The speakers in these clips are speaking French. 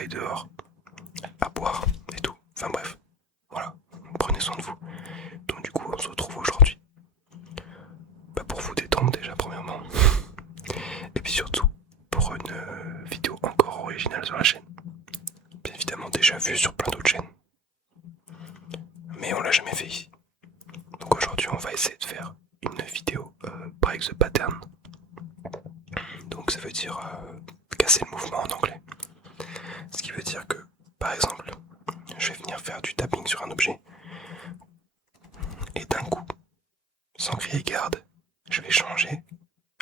soleil dehors, à boire et tout. Enfin bref, voilà, prenez soin de vous. Donc du coup, on se retrouve aujourd'hui. Pour vous détendre déjà premièrement. Et puis surtout, pour une vidéo encore originale sur la chaîne. Bien évidemment déjà vue sur plein d'autres chaînes. Mais on l'a jamais fait ici. Donc aujourd'hui on va essayer de faire une vidéo break the pattern. Donc ça veut dire casser le mouvement en anglais. Ce qui veut dire que, par exemple, je vais venir faire du tapping sur un objet et d'un coup, sans crier garde, je vais changer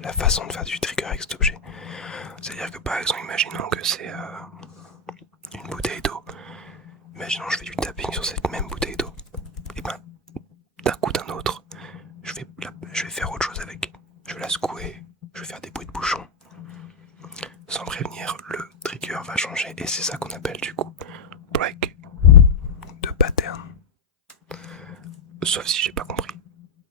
la façon de faire du trigger avec cet objet. C'est-à-dire que par exemple, imaginons que c'est une bouteille d'eau. Imaginons que je fais du tapping sur cette même bouteille d'eau. Et ben, d'un coup d'un autre, je vais faire autre chose avec. Je vais la secouer, je vais faire des bruits de bouchon. Sans prévenir, le trigger va changer et c'est ça qu'on appelle du coup break de pattern. Sauf si j'ai pas compris.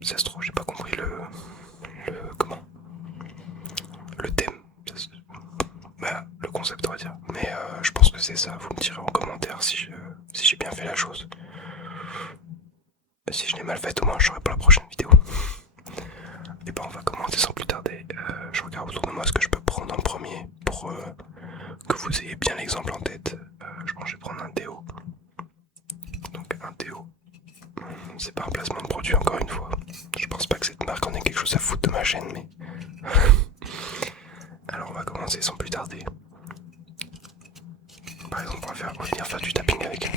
Ça se trouve, j'ai pas compris comment le thème. Le concept, on va dire. Mais je pense que c'est ça. Vous me direz en commentaire si j'ai bien fait la chose. Si je l'ai mal fait, au moins je saurai pour la prochaine vidéo. Et ben on va commencer sans plus tarder. Je regarde autour de moi ce que je peux prendre en premier pour que vous ayez bien l'exemple en tête. Je pense que je vais prendre un déo. Donc un déo. C'est pas un placement de produit encore une fois. Je pense pas que cette marque en ait quelque chose à foutre de ma chaîne, mais... Alors on va commencer sans plus tarder. Par exemple on va venir faire du tapping avec.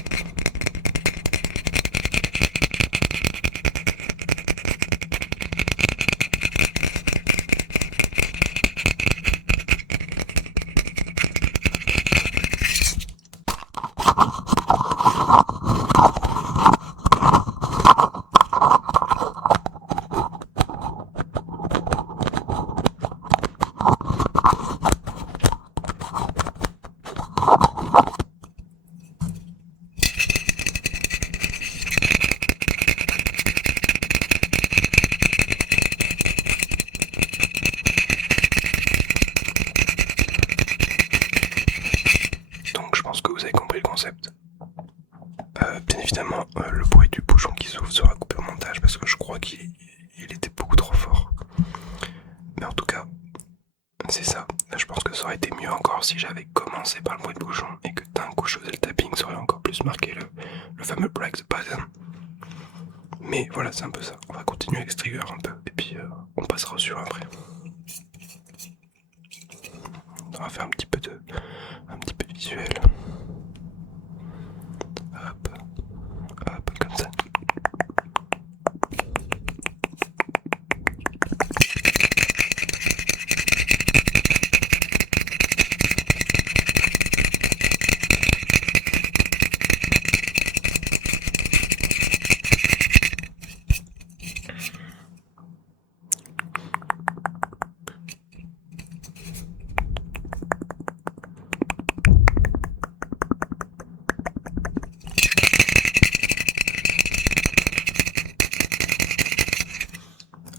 Donc je pense que vous avez compris le concept. Bien évidemment, le bruit du bouchon qui s'ouvre sera coupé au montage parce que je crois qu'il était beaucoup trop fort. Mais en tout cas, c'est ça. Je pense que ça aurait été mieux encore si j'avais commencé par le bruit de bouchon et que d'un coup je faisais le tapping, ça aurait encore plus marqué le fameux break the pattern. Mais voilà, c'est un peu ça. On va continuer avec ce trigger un peu et puis on passera au suivant après. On va faire un petit peu de visuel. Hop, hop, comme ça.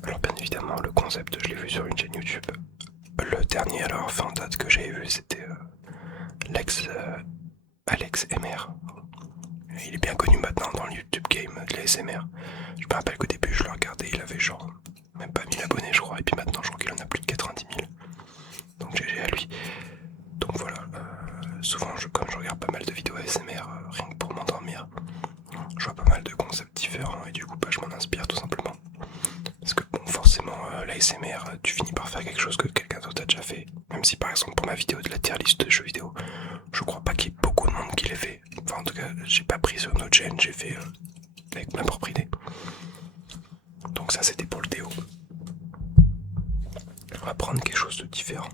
Alors bien évidemment le concept je l'ai vu sur une chaîne YouTube. Le dernier alors fait en date que j'avais vu c'était Alex MR. Il est bien connu maintenant dans le YouTube game de l'ASMR. Je me rappelle qu'au début je le regardais, il avait genre même pas 1000 abonnés je crois, et puis maintenant je crois qu'il en a plus de 90 000. Donc GG à lui. Donc voilà, souvent comme je regarde pas mal de vidéos ASMR, rien que pour m'endormir, je vois pas mal de concepts différents et du coup je m'en inspire tout simplement. Parce que bon forcément l'ASMR tu finis par faire quelque chose que quelqu'un d'autre a déjà fait. Même si par exemple pour ma vidéo de la tier list de jeux vidéo, je crois pas qu'il y ait beaucoup de monde qui l'ait fait. Enfin en tout cas j'ai pas pris sur notre chaîne, j'ai fait avec ma propre idée. Donc ça c'était pour le déo. On va prendre quelque chose de différent.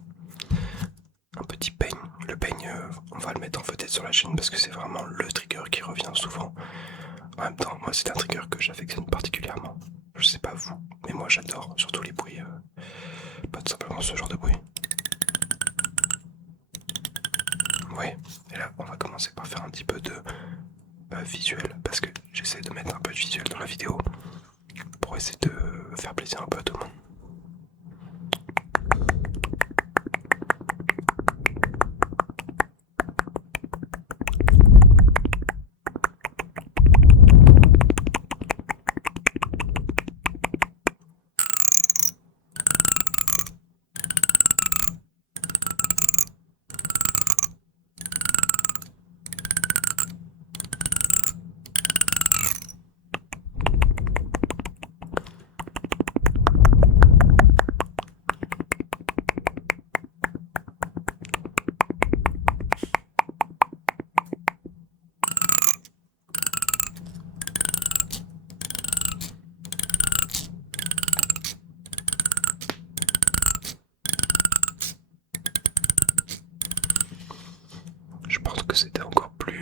Un petit peigne. Le peigne, on va le mettre en vedette sur la chaîne parce que c'est vraiment le trigger qui revient souvent. En même temps, moi c'est un trigger que j'affectionne particulièrement. Je sais pas vous, mais moi j'adore, surtout les bruits. Pas tout simplement ce genre de bruit. Ouais, et là on va commencer par faire un petit peu de visuel parce que j'essaie de mettre un peu de visuel dans la vidéo pour essayer de faire plaisir un peu à tout le monde.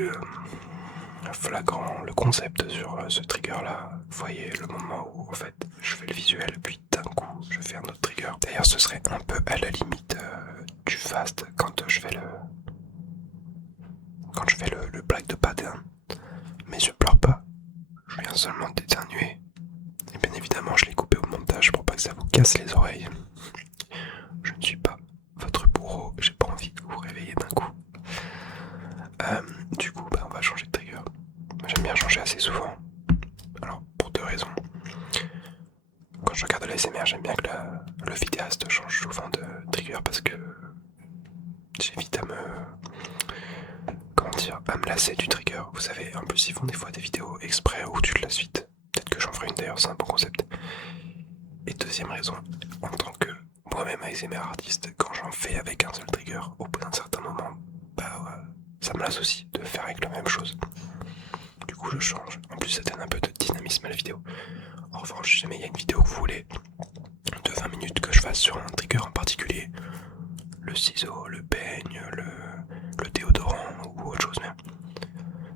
plus flagrant le concept sur ce trigger là. Vous voyez le moment où en fait je fais le visuel puis d'un coup je fais un autre trigger. D'ailleurs ce serait un peu à la limite du fast quand je fais le blague de pattern. Mais je pleure pas, je viens seulement d'éternuer. Et bien évidemment je l'ai coupé au montage pour pas que ça vous casse les oreilles. Je ne suis pas votre bourreau, j'ai pas envie de vous réveiller d'un coup. Du coup on va changer de trigger. J'aime bien changer assez souvent. Alors pour deux raisons. Quand je regarde l'ASMR, j'aime bien que le vidéaste change souvent de trigger parce que j'évite à me lasser du trigger. Vous savez, en plus ils font des fois des vidéos exprès où tu te lasses vite. Peut-être que j'en ferai une d'ailleurs, c'est un bon concept. Et deuxième raison, en tant que moi-même ASMR artiste, quand j'en fais avec un seul trigger, au bout d'un certain moment, ça me lasse aussi de faire avec la même chose. Du coup je change. En plus ça donne un peu de dynamisme à la vidéo. En revanche, si jamais il y a une vidéo que vous voulez de 20 minutes que je fasse sur un trigger en particulier, le ciseau, le peigne, le déodorant ou autre chose même,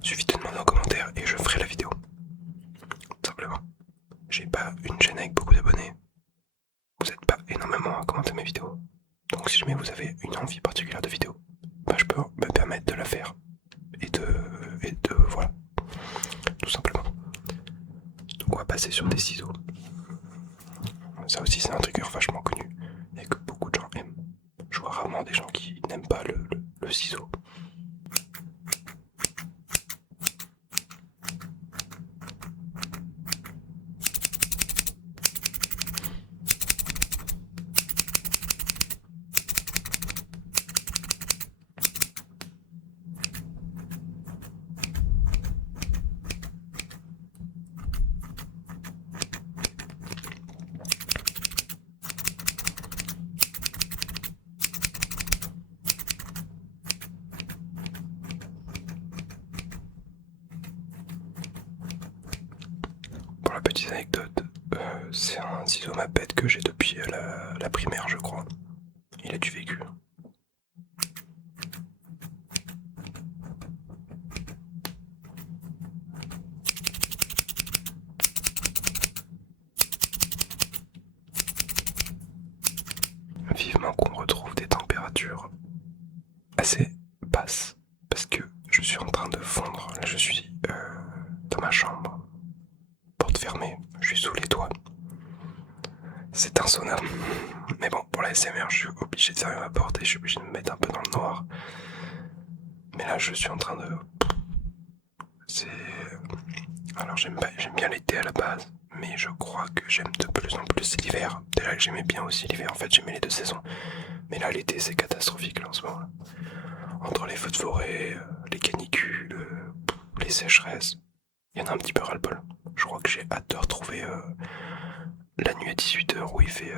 suffit de demander en commentaire et je ferai la vidéo. Tout simplement. J'ai pas une chaîne avec beaucoup d'abonnés. Vous n'êtes pas énormément à commenter mes vidéos. Donc si jamais vous avez une envie particulière de vidéo, je peux me permettre de la faire. Et de voilà. Tout simplement. Donc on va passer sur des ciseaux. Ça aussi c'est un trigger vachement connu et que beaucoup de gens aiment. Je vois rarement des gens qui n'aiment pas le ciseau. Pour la petite anecdote, c'est un ciseau Maped que j'ai depuis la primaire je crois. Il a du vécu. Vivement qu'on retrouve des températures assez basses parce que je suis en train de fondre. Là je suis dans ma chambre, porte fermée, je suis sous les toits. C'est un sauna. Mais bon, pour la SMR, je suis obligé de fermer ma porte et je suis obligé de me mettre un peu dans le noir. Mais là, je suis en train de... Alors j'aime bien l'été à la base, mais je crois que j'aime de plus en plus l'hiver. Déjà que j'aimais bien aussi l'hiver, en fait j'aimais les deux saisons. Mais là l'été c'est catastrophique là, en ce moment. Là. Entre les feux de forêt, les canicules, les sécheresses, il y en a un petit peu ras-le-bol. Je crois que j'ai hâte de retrouver la nuit à 18h où il fait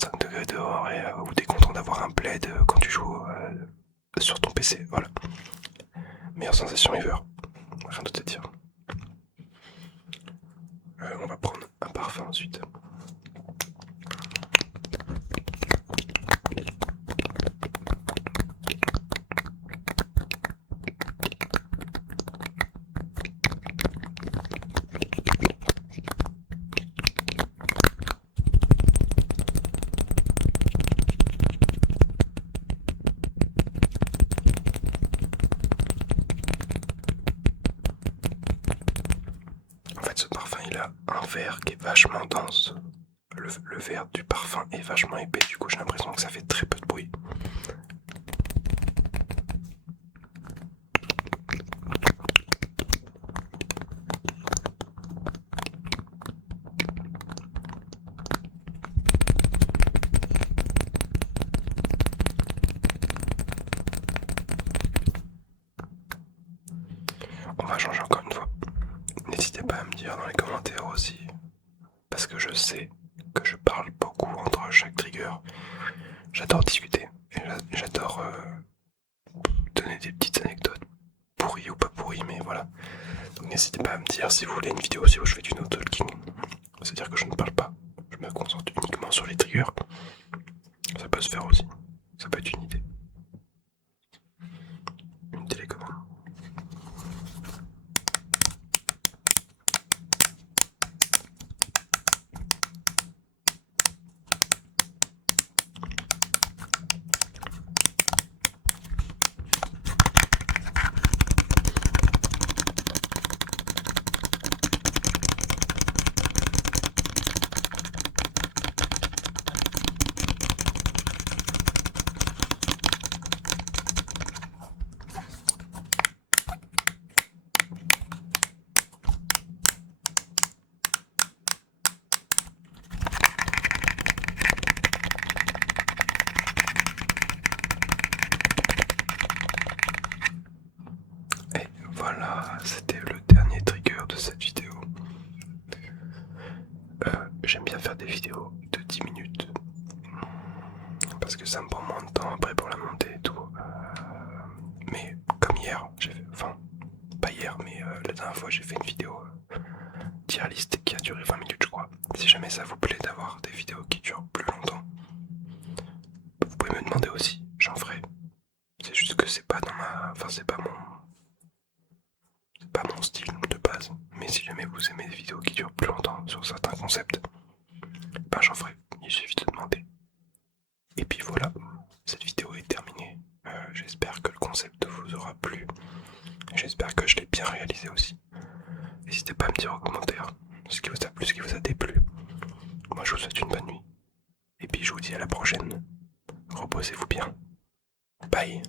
5 degrés dehors et où t'es content d'avoir un plaid quand tu joues sur ton PC. Voilà. Meilleure sensation ever. Rien de te dire. On va prendre un parfum ensuite. En fait, ce parfum, il a un verre qui est vachement dense. Le verre du parfum est vachement épais, du coup j'ai l'impression que ça fait très peu de bruit. On va changer encore une fois. N'hésitez pas à me dire dans les commentaires aussi, parce que je sais que je parle beaucoup entre chaque trigger. J'adore discuter, et j'adore donner des petites anecdotes, pourries ou pas pourries, mais voilà. Donc n'hésitez pas à me dire si vous voulez une vidéo aussi où je fais du no talking. C'est-à-dire que je ne parle pas, je me concentre uniquement sur les triggers. Ça peut se faire aussi, ça peut être une idée. Une télécommande. parce que ça me prend moins de temps après pour la monter et tout. Mais comme hier, j'ai fait, enfin, pas hier, mais la dernière fois, j'ai fait une vidéo tier list qui a duré 20 minutes, je crois. Si jamais ça vous plaît d'avoir des vidéos qui durent plus longtemps, vous pouvez me demander aussi, j'en ferai. C'est juste que c'est pas dans ma, enfin, c'est pas mon style de base. Mais si jamais vous aimez des vidéos qui durent plus longtemps sur certains concepts, ben j'en ferai. Il suffit de demander. Et puis voilà, cette vidéo est terminée. J'espère que le concept vous aura plu. J'espère que je l'ai bien réalisé aussi. N'hésitez pas à me dire en commentaire ce qui vous a plu, ce qui vous a déplu. Moi je vous souhaite une bonne nuit. Et puis je vous dis à la prochaine. Reposez-vous bien. Bye.